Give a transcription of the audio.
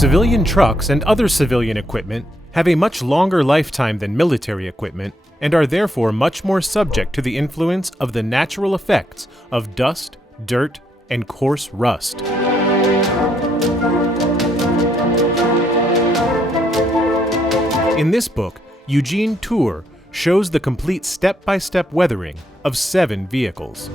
Civilian trucks and other civilian equipment have a much longer lifetime than military equipment and are therefore much more subject to the influence of the natural effects of dust, dirt, and coarse rust. In this book, Eugene Tur shows the complete step-by-step weathering of 7 vehicles.